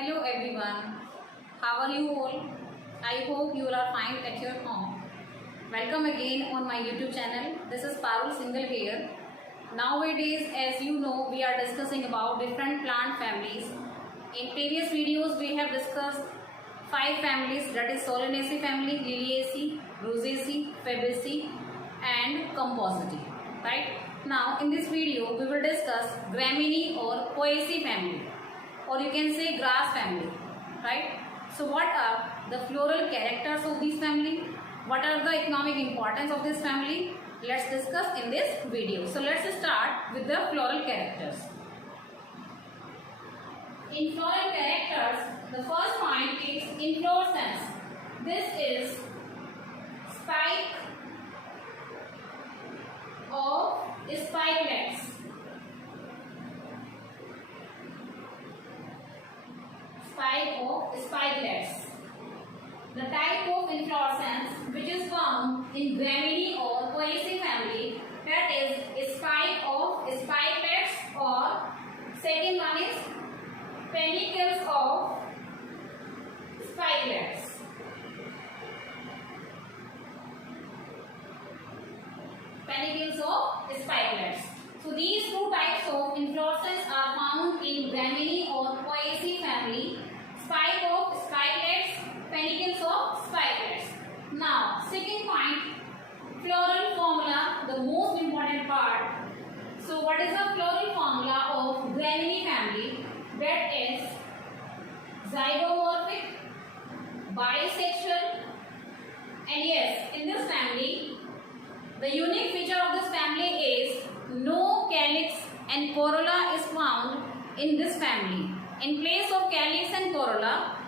Hello everyone, how are you all? I hope you all are fine at your home. Welcome again on my YouTube channel. This is Parul Singhal here. Nowadays, as you know, we are discussing about different plant families. In previous videos, we have discussed 5 families, that is Solanaceae family, Liliaceae, Rosaceae, Fabaceae and Compositae. Right? Now, in this video, we will discuss Gramineae or Poaceae family, or you can say grass family. Right? So, what are the floral characters of this family? What are the economic importance of this family? Let's discuss in this video. So, let's start with the floral characters. In floral characters, the first point is inflorescence. This is spike of spikelets. Spike of spikelets. The type of inflorescence which is found in Gramineae or Poaceae family, that is spike of spikelets, or second one is panicles of spikelets. Panicles of spikelets. So these two types of inflorescence are found in Gramineae or Poaceae family. Spike of spikelets, panicles of spikelets. Now, second point, floral formula, the most important part. So what is the floral formula of Gramineae family? That is zygomorphic, bisexual, and yes, in this family, the unique feature of this family is no calyx and corolla is found in this family. In place of calyx and corolla,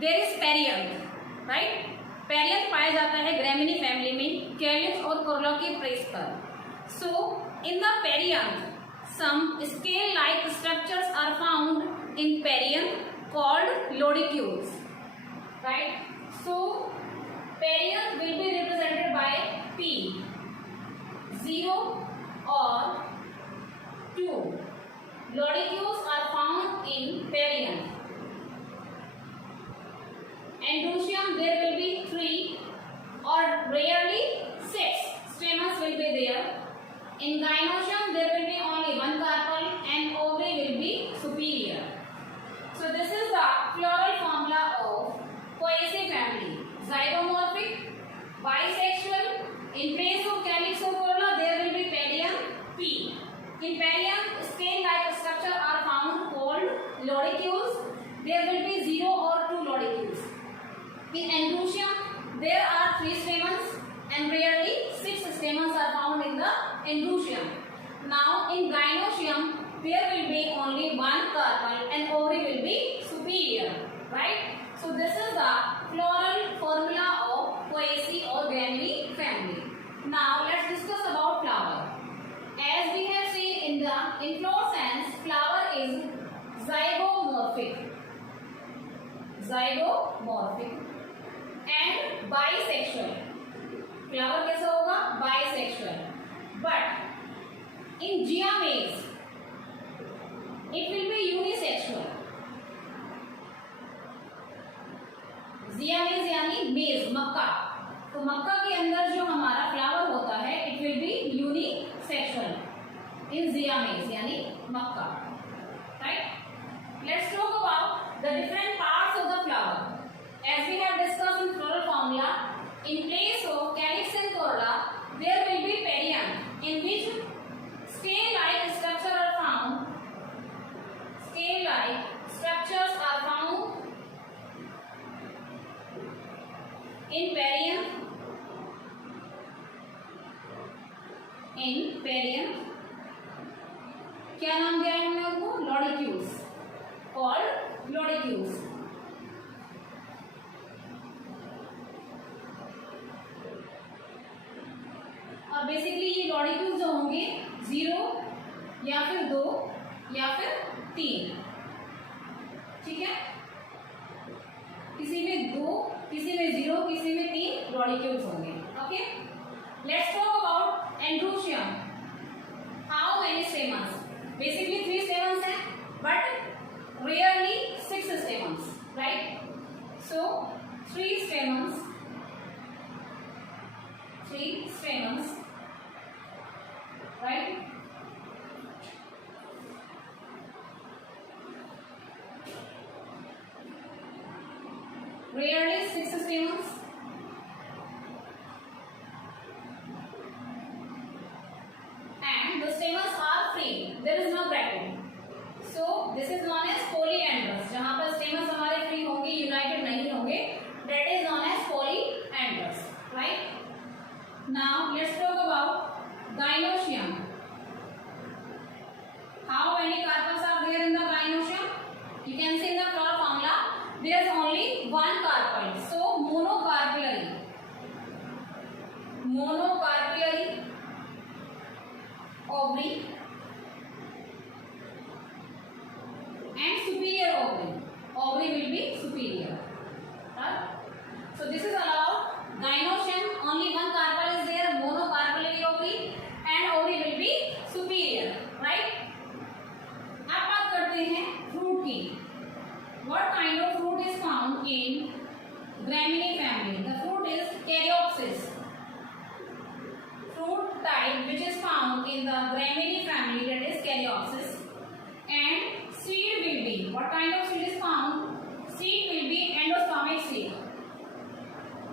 there is perianth, right? Perianth पाया जाता है Gramineae family में calyx और corolla के place पर. So, in the perianth, some scale-like structures are found in perianth called lodicules, right? So, perianth will be represented by P, 0 or 2. Lodicules are found in perianth. Androecium, there will be 3 or rarely 6 stamens will be there. In Gynoecium, there will be only 1 carpel and ovary will be superior. So this is the floral formula of Poaceae family. Zygomorphic, bisexual. In place of calyx or corolla, there will be perianth P. In perianth, scale-like structure are found called lodicules. There will be 0 or 2 lodicules. In Androecium, there are 3 stamens and rarely 6 stamens are found in the Androecium. Now, in Gynoecium, there will be only 1 carpel and ovary will be superior, right? So, this is the floral formula of Poaceae or Gramineae family. Now, let's discuss about flower. As we have seen in the inflorescence, flower is zygomorphic. Zygomorphic and bisexual. Flower कैसा होगा? Bisexual. But in Giamase, it will be unisexual. Giamase यानी मेज, मक्का. तो मक्का के अंदर जो हमारा flower होता है, it will be unisexual in Giamase यानी मक्का. Right? Let's talk about the different parts of the flower. As we have discussed in floral formula, in place of calyx and corolla, there will be perianth, in which scale-like structures are found. Scale-like structures are found in perianth. In perianth, क्या नाम दिया है हमने उनको? Lodicules, called lodicules. और basically ये लॉडिक्यूल्स जो होंगे 0 या फिर 2 या फिर 3, ठीक है? किसी में 2, किसी में 0, किसी में 3 लॉडिक्यूल्स होंगे. Okay, let's talk about androecium. How many stamens? Basically 3 stamens हैं, but rarely 6 stamens. rarely 6 stamens. And the stamens are free, there is no bracket. So this is known as polyandrous. जहाँ पर stamens हमारे free होंगे, united नहीं होंगे, that is known as polyandrous, right? Now let's talk about gynoecium. How many carpels are there in the gynoecium? You can see in the flower formula there is only one carpel, so monocarpellary. Monocarpellary ovary and superior ovary. Ovary will be superior. Right? So this is allowed. Gynoecium, only one carpel is there, monocarpellary ovary, and ovary will be superior. Right? अब बात करते हैं fruit की. What kind of fruit is found in Gramineae family? The fruit is Caryopsis. Fruit type which is found in the Gramineae family, that is Caryopsis. And seed will be, what kind of seed is found? Seed will be endospermic seed.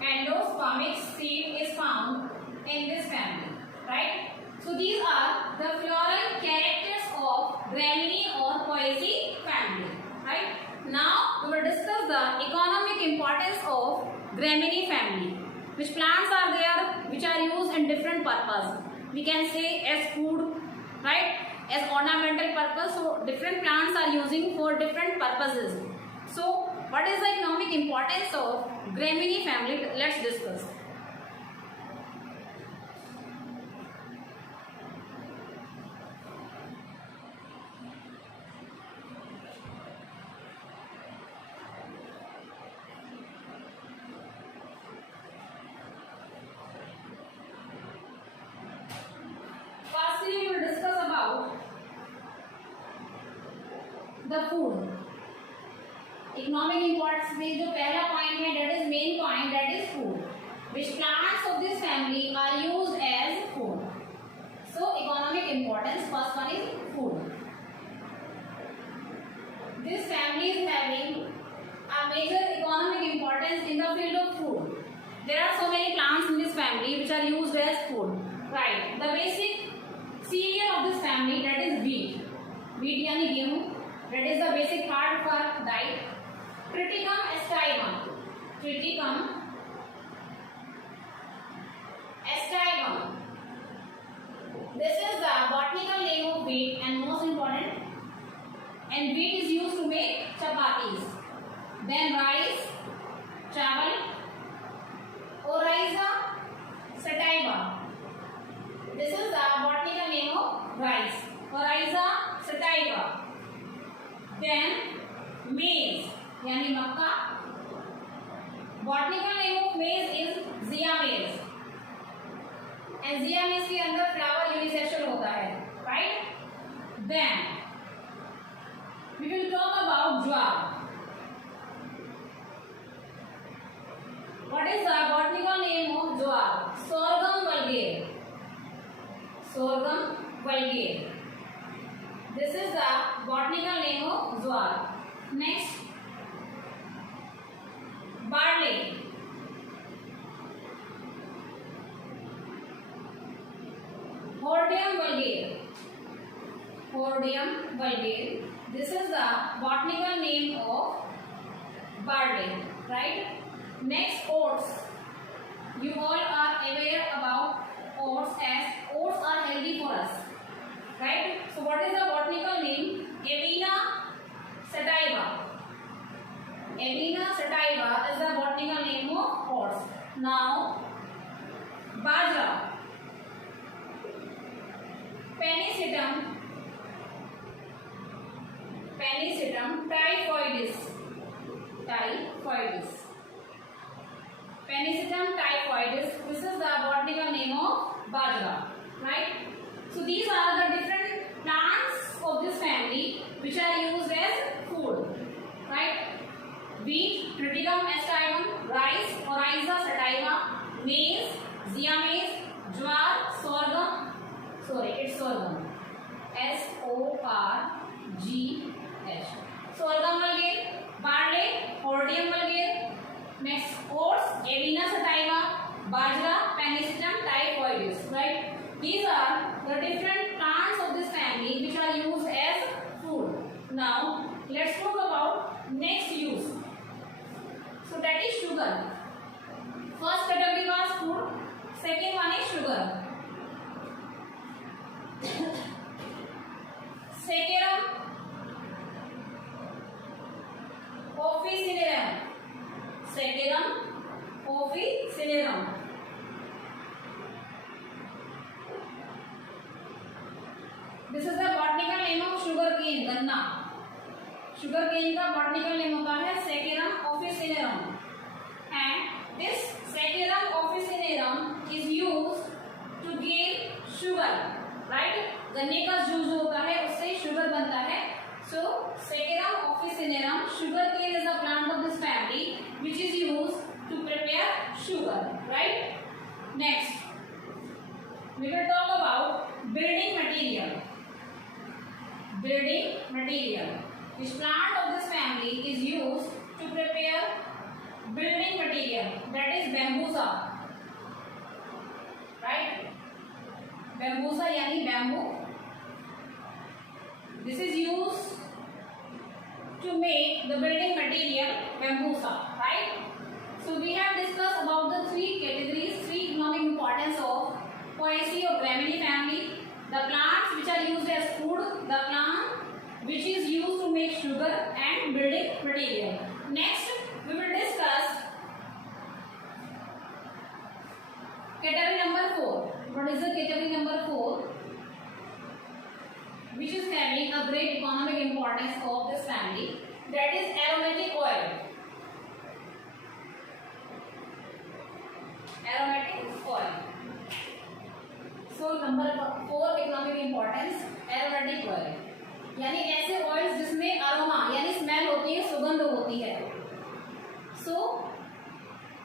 Endospermic seed is found in this family, right? So these are the floral characters of Gramineae or Poaceae family, right? Now we will discuss the economic importance of Gramineae family. Which plants are there which are used in different purpose? We can say as food, right? As ornamental purpose. So different plants are using for different purposes. So what is the economic importance of Gramineae family? Let's discuss. Firstly, we will discuss about the food. Economic importance में जो पहला point है, that is main point, that is food. Which plants of this family are used as food? So economic importance, first one is food. This family is having a major economic importance in the field of food. There are so many plants in this family which are used as food. Right. The basic cereal of this family, that is wheat. Wheat यानी गेहूं. That is the basic part of our diet. Triticum aestivum. Triticum aestivum. This is the botanical name of wheat and most important. And wheat is used to make chapatis. Then rice, chawal, Oryza sativa. This is the botanical name of rice. Oryza sativa. Then maize, यानी मक्का. Botanical name of maize is Zea maize. And Zea maize के अंदर flower unisexual होता है, right? Then we will talk about jowar. What is the botanical name of jowar? Sorghum vulgare. Sorghum vulgare. This is the botanical name of jowar. Next, barley. Hordeum vulgare. Hordeum vulgare. This is the botanical name of barley, right? Next, oats. You all are aware about oats, as oats are healthy for us, right? So what is the botanical name? Avena sativa. Avena sativa is the botanical name of oats. Now, bajra. Penicetum. Penicetum typhoidis. Typhoidis. Penicetum typhoidis. This is the botanical name of bajra, right? So these are the different plants of this family which are used as food, right? Wheat, Triticum aestivum, rice, Oryza sativa, maize, Zea maize, jowar, sorghum. Sorry, it's sorghum. S-O-R-G-H. Sorghum vulgare, barley, Hordeum vulgare. Saccharum officinarum. This is the botanical name of sugarcane, गन्ना. Sugarcane का botanical name होता है Saccharum officinarum, and this Saccharum officinarum is used to gain sugar, right? गन्ने का juice जो होता है उससे शुगर बनता है. So Saccharum officinarum, sugarcane is a plant of this family which is used to prepare sugar, right? Next, we will talk about building material. Building material. Which plant of this family is used to prepare building material? That is bambusa, right? Bambusa यानी bamboo. This is used to make the building material bambusa, right? So we have discussed about the three categories, three economic importance of Poaceae or Gramineae family. The plants which are used as food, the plant which is used to make sugar and building material. Next, we will discuss category number 4. What is the category number 4? Which is having a great economic importance of this family. That is aromatic oil. Aromatic oil. So number 4 economic importance, aromatic oil. यानी ऐसे oils जिसमें aroma यानी smell होती है, सुगंध होती है. So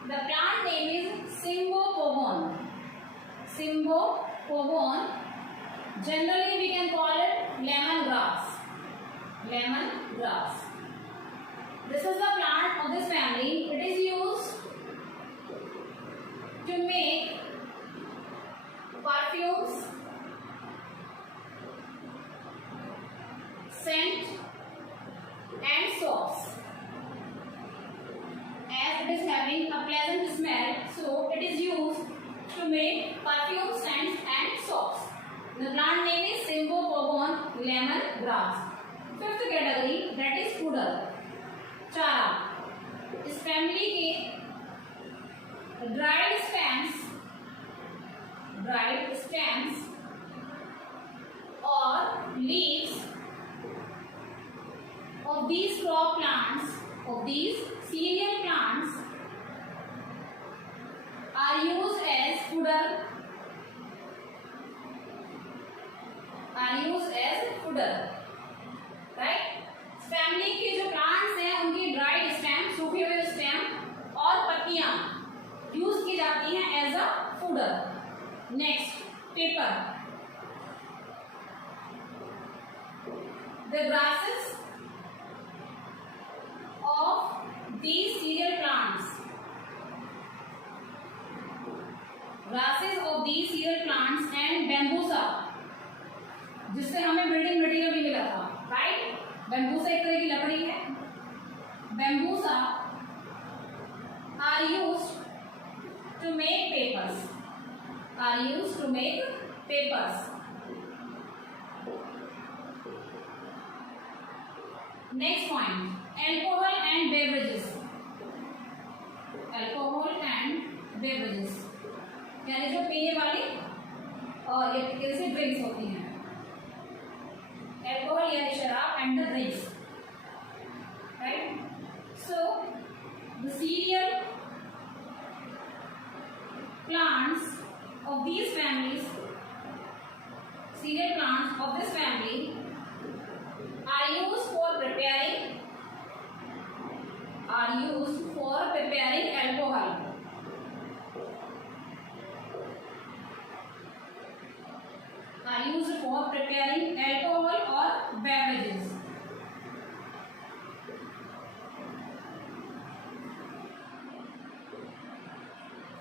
the plant name is Cymbopogon. Simbopogon. Generally we can call it lemon grass. Lemon grass. This is the plant of this family. It is used to make perfumes, scent and sauce. As it is having a pleasant smell, so it is used to make perfume, scents and sauce. The plant name is Simbopogon lemon grass. Fifth category, that is fooder, चारा. इस family के dried stems or leaves of these crop plants, of these cereal plants, are used as fooder. Right? Family के जो plants हैं उनकी dried stem, सूखे हुए stem और पत्तियां यूज की जाती हैं as a fodder. Next, paper. The grasses of these cereal plants, grasses of these cereal plants and bambusa, जिससे हमें बिल्डिंग मटेरियल भी मिला था, राइट? बैम्बूसा एक तरह की लकड़ी है. Bambusa are used to make papers. Next point, alcohol and beverages. यानी जो पीने वाली और एक तरह से ड्रिंक्स होती हैं. Alcohol यानी शराब and the drinks, right? So the cereal plants of these families, cereal plants of this family are used for preparing alcohol. Are used for preparing alcohol or beverages.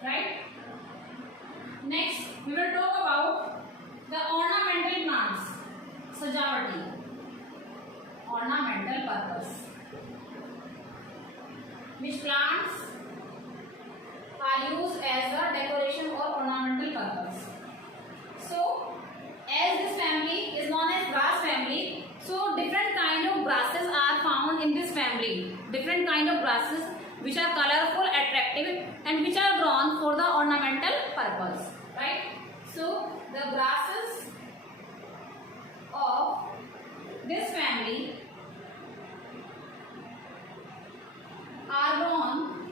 Right? Next, we will talk about the ornamental plants. Sajawati. Ornamental purpose. Which plants are used as a decoration or ornamental purpose? So, as this family is known as grass family, so different kind of grasses are found in this family. Different kind of grasses which are colorful, attractive, and which are grown for the ornamental purpose, right? So the grasses of this family are grown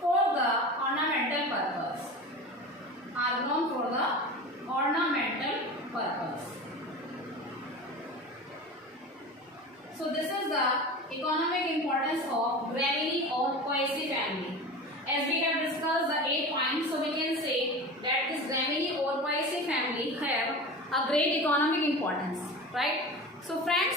for the ornamental purpose. Are grown for the ornamental purpose. So this is the economic importance of Gramineae or Poaceae family. As we have discussed the 8 points, so we can say that this Gramineae or Poaceae family have a great economic importance, right? So friends,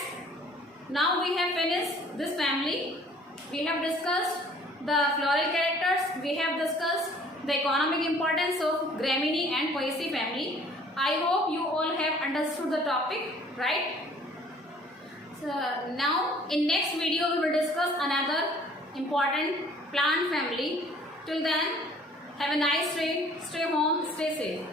now we have finished this family. We have discussed the floral characters. We have discussed the economic importance of Gramineae and Poaceae family. I hope you all have understood the topic, right? So now in next video we will discuss another important plant family. Till then, have a nice day. Stay home, stay safe.